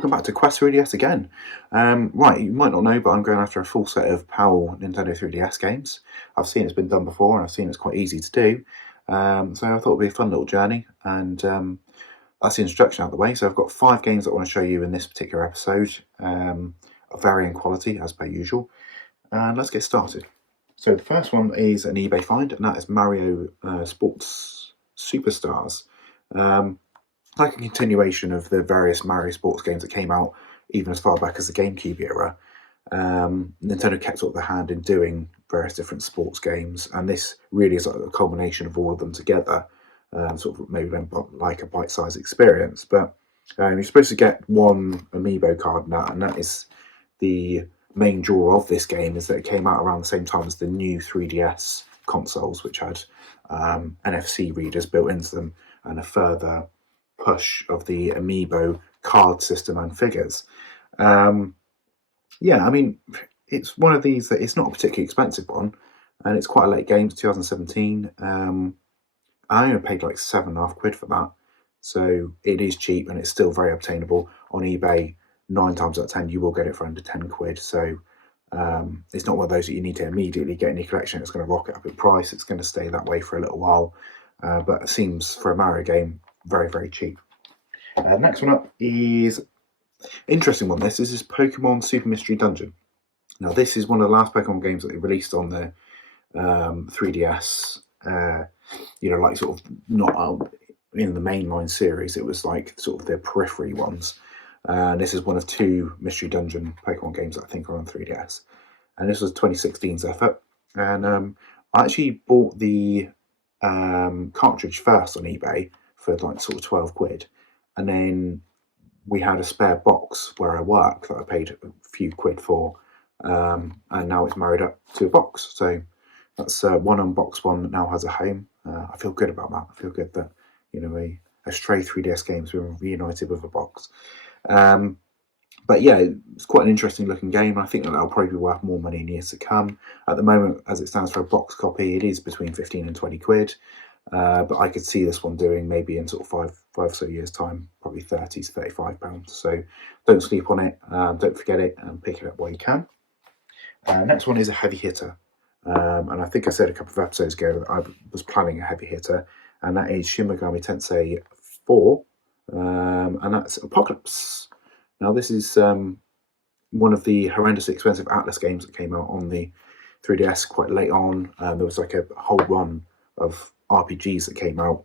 welcome back to Quest 3DS again. Right, you might not know, but I'm going after a full set of PAL Nintendo 3DS games. I've seen it's been done before, and I've seen it's quite easy to do. So I thought it'd be a fun little journey, and that's the introduction out of the way. So I've got 5 games that I want to show you in this particular episode, of varying quality, as per usual. And let's get started. So the first one is an eBay find, and that is Mario Sports Superstars. Like a continuation of the various Mario sports games that came out even as far back as the GameCube era. Nintendo kept up their hand in doing various different sports games, and this really is like a culmination of all of them together, sort of maybe like a bite-sized experience. But you're supposed to get one amiibo card in that, and that is the main draw of this game, is that it came out around the same time as the new 3DS consoles, which had NFC readers built into them and a further push of the amiibo card system and figures. Yeah, I mean, it's one of these that it's not a particularly expensive one, and it's quite a late game, 2017. I only paid like £7.50 for that, so it is cheap and it's still very obtainable on eBay. 9 times out of 10 you will get it for under £10. So it's not one of those that you need to immediately get in your collection. It's going to rocket up in price. It's going to stay that way for a little while, but it seems for a Mario game very, very cheap. Next one up is interesting one. This is Pokemon Super Mystery Dungeon. Now this is one of the last Pokemon games that they released on the 3DS. Like sort of not in the mainline series. It was like sort of their periphery ones. This is one of 2 Mystery Dungeon Pokemon games that I think are on 3DS. And this was 2016's effort. And I actually bought the cartridge first on eBay for like sort of £12, and then we had a spare box where I work that I paid a few quid for, and now it's married up to a box. So that's one unboxed one that now has a home. I feel good about that. I feel good that a stray 3DS game's been reunited with a box. But yeah, it's quite an interesting looking game. I think that'll probably be worth more money in years to come. At the moment, as it stands for a box copy, it is between 15 and 20 quid. But I could see this one doing maybe in sort of five or so years' time, probably £30 to £35. So don't sleep on it, don't forget it, and pick it up while you can. Next one is a heavy hitter. And I think I said a couple of episodes ago that I was planning a heavy hitter, and that is Shin Megami Tensei 4, and that's Apocalypse. Now this is one of the horrendously expensive Atlas games that came out on the 3DS quite late on. There was like a whole run of RPGs that came out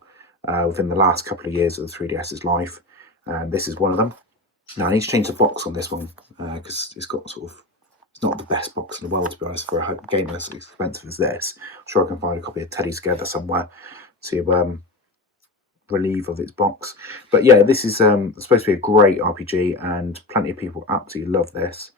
within the last couple of years of the 3DS's life, and this is one of them. Now I need to change the box on this one because it's not the best box in the world, to be honest, for a game as expensive as this. I'm sure I can find a copy of Teddy Together somewhere to relieve of its box. But yeah, this is supposed to be a great RPG, and plenty of people absolutely love this.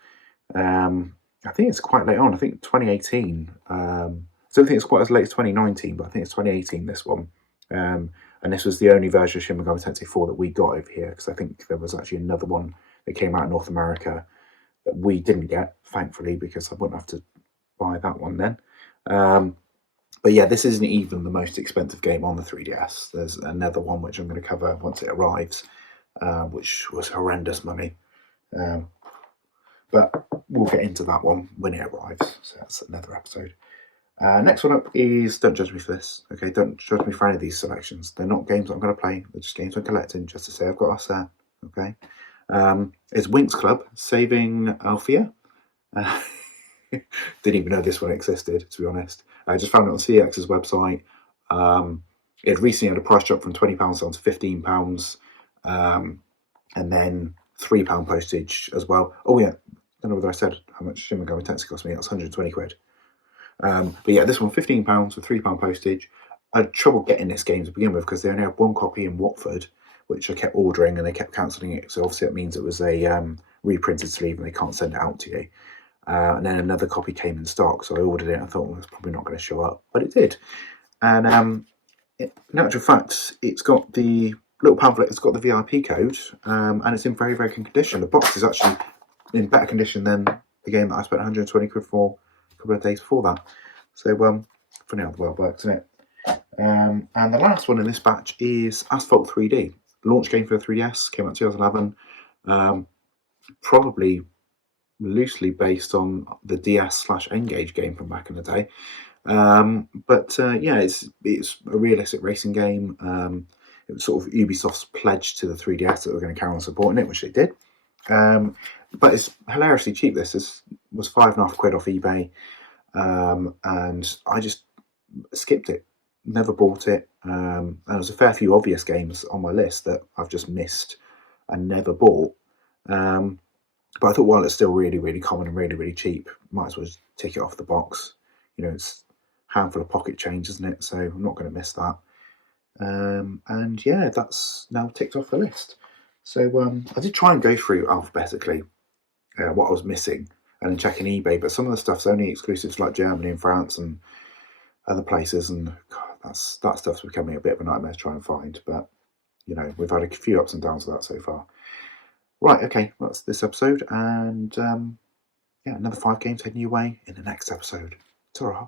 I think it's quite late on. I think 2018. I don't think it's quite as late as 2019, but I think it's 2018, this one. And this was the only version of Shin Megami Tensei 4 that we got over here, because I think there was actually another one that came out in North America that we didn't get, thankfully, because I wouldn't have to buy that one then. But yeah, this isn't even the most expensive game on the 3DS. There's another one which I'm going to cover once it arrives, which was horrendous money. But we'll get into that one when it arrives, so that's another episode. Next one up is, don't judge me for this, okay? Don't judge me for any of these selections. They're not games I'm going to play, they're just games I'm collecting, just to say I've got a set, okay? It's Winx Club, Saving Althea. Didn't even know this one existed, to be honest. I just found it on CX's website. It recently had a price drop from £20 down to £15, and then £3 postage as well. Oh yeah, I don't know whether I said how much Shin Megami Tensei cost me. That's 120 quid. But yeah, this one £15 with £3 postage. I had trouble getting this game to begin with because they only had one copy in Watford, which I kept ordering and they kept cancelling it. So obviously that means it was a reprinted sleeve and they can't send it out to you. And then another copy came in stock, so I ordered it and I thought, well, it's probably not going to show up, but it did. And in actual fact, it's got the little pamphlet, it's got the VIP code, and it's in very, very good condition. The box is actually in better condition than the game that I spent 120 quid for a couple of days before that. So, funny how the world works, isn't it? And the last one in this batch is Asphalt 3D. Launch game for 3DS, came out in 2011. probably loosely based on the DS/N-Gage game from back in the day. Yeah, it's a realistic racing game. It was sort of Ubisoft's pledge to the 3DS that we're going to carry on supporting it, which they did. But it's hilariously cheap. This was £5.50 off eBay, and I just skipped it. Never bought it. And there's a fair few obvious games on my list that I've just missed and never bought. But I thought, while it's still really, really common and really, really cheap, might as well just tick it off the box. It's a handful of pocket change, isn't it? So I'm not going to miss that. And yeah, that's now ticked off the list. So I did try and go through alphabetically what I was missing and then checking eBay, but some of the stuff's only exclusive to like Germany and France and other places, and God, that stuff's becoming a bit of a nightmare to try and find. But we've had a few ups and downs with that so far. Right, okay, that's this episode, and yeah, another 5 games heading your way in the next episode. Ta-ra.